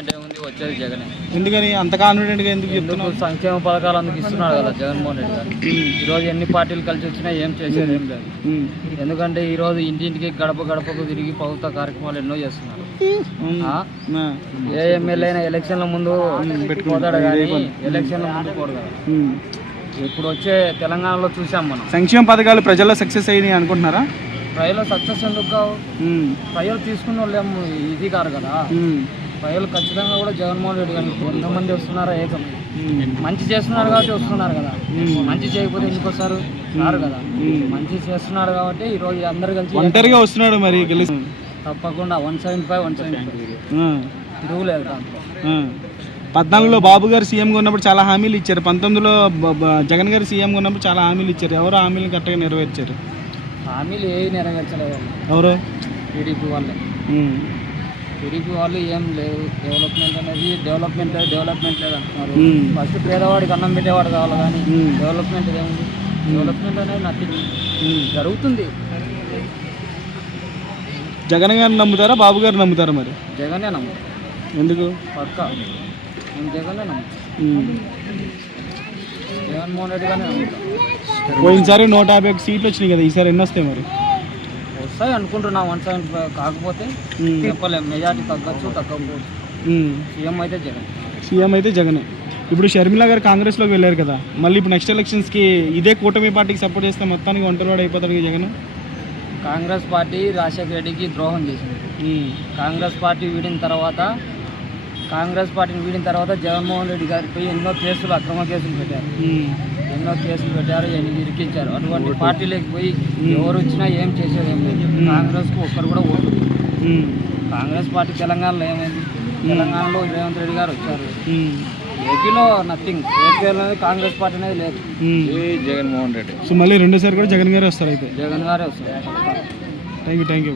అంటే ఉంది వచ్చేది జగనే. ఎందుకని అంత కాన్ఫిడెంట్గా ఎందుకు చెప్తున్నావు? సంక్షేమ పథకాలు అందుకు ఇస్తున్నాడు కదా జగన్మోహన్ రెడ్డి గారు. ఈరోజు ఎన్ని పార్టీలు కలిసి వచ్చినా ఏం చేసేది ఏం లేదు. ఎందుకంటే ఈరోజు ఇంటింటికి గడప గడపకు తిరిగి ప్రభుత్వ కార్యక్రమాలు ఎన్నో చేస్తున్నారు. ఏ ఎమ్మెల్యే అయినా ఎలక్షన్ల ముందు పోతాడు కానీ ఎలక్షన్ల ముందు పోడు కదా. ఇప్పుడు వచ్చే తెలంగాణలో చూసాం మనం. సంక్షేమ పథకాలు ప్రజల్లో సక్సెస్ అయ్యి అనుకుంటున్నారా? ప్రజలు సక్సెస్ ఎందుకు కావు? ప్రజలు తీసుకున్న వాళ్ళు ఇది కాదు కదా. ప్రజలు ఖచ్చితంగా కూడా జగన్మోహన్ రెడ్డి గారు ఎంతమంది వస్తున్నారో ఏకం మంచి చేస్తున్నారు కాబట్టి వస్తున్నారు కదా. మంచి చేయకపోతే ఎందుకు వస్తారు? రారు కదా. మంచి చేస్తున్నాడు కాబట్టి ఈరోజు అందరు కలిసి ఒంటరిగా వస్తున్నాడు. మరి తప్పకుండా 175 తిరుగులేదు దాంట్లో. 14లో బాబు గారు సీఎంగా ఉన్నప్పుడు చాలా హామీలు ఇచ్చారు. 19లో జగన్ గారు సీఎంగా ఉన్నప్పుడు చాలా హామీలు ఇచ్చారు. ఎవరు హామీలు కరెక్ట్గా నెరవేర్చారు? హామీలు ఏవి నెరవేర్చలేదు. ఎవరు? టీడీపీ వాళ్ళే. టీడీపీ వాళ్ళు ఏం లేదు. డెవలప్మెంట్ అనేది డెవలప్మెంట్ లేదు అంటున్నారు. ఫస్ట్ పేదవాడికి అన్నం పెట్టేవాడు కావాలి కానీ డెవలప్మెంట్ ఏముంది? డెవలప్మెంట్ అనేది నథింగ్. జరుగుతుంది. జగన్ గారిని నమ్ముతారా బాబు గారు నమ్ముతారా? మరి జగనే నమ్ము. ఎందుకు? పక్కా నేను జగనే నమ్ము. జగన్మోహన్ రెడ్డి గారిని నమ్ముతాను. పోయినసారి 151 సీట్లు వచ్చినాయి కదా, ఈసారి ఎన్ని వస్తాయి? మరి వస్తాయి అనుకుంటున్నా 175. కాకపోతే చెప్పలేము. మెజార్టీ తగ్గచ్చు తగ్గకపోవచ్చు. సీఎం అయితే జగనే. ఇప్పుడు షర్మిల గారు కాంగ్రెస్లోకి వెళ్ళారు కదా, మళ్ళీ ఇప్పుడు నెక్స్ట్ ఎలక్షన్స్కి ఇదే కూటమి పార్టీకి సపోర్ట్ చేస్తే మొత్తానికి ఒంటరివాడు అయిపోతాడు జగన్. కాంగ్రెస్ పార్టీ రాజశేఖర రెడ్డికి ద్రోహం చేసింది. కాంగ్రెస్ పార్టీని వీడిన తర్వాత జగన్మోహన్ రెడ్డి గారిపై ఎన్నో కేసులు, అక్రమ కేసులు పెట్టారు. ఇరికించారు. అటువంటి పార్టీలోకి పోయి ఎవరు వచ్చినా ఏం చేసేది ఏం లేదు. కాంగ్రెస్కు ఒక్కరు కూడా ఓటు. కాంగ్రెస్ పార్టీ తెలంగాణలో ఏమైంది? తెలంగాణలో రేవంత్ రెడ్డి గారు వచ్చారు. ఏపీలో నథింగ్. ఏపీలో కాంగ్రెస్ పార్టీ అనేది లేదు. జగన్మోహన్ రెడ్డి. సో మళ్ళీ రెండోసారి కూడా జగన్ గారే వస్తారు. అయితే జగన్ గారే వస్తారు. Thank you.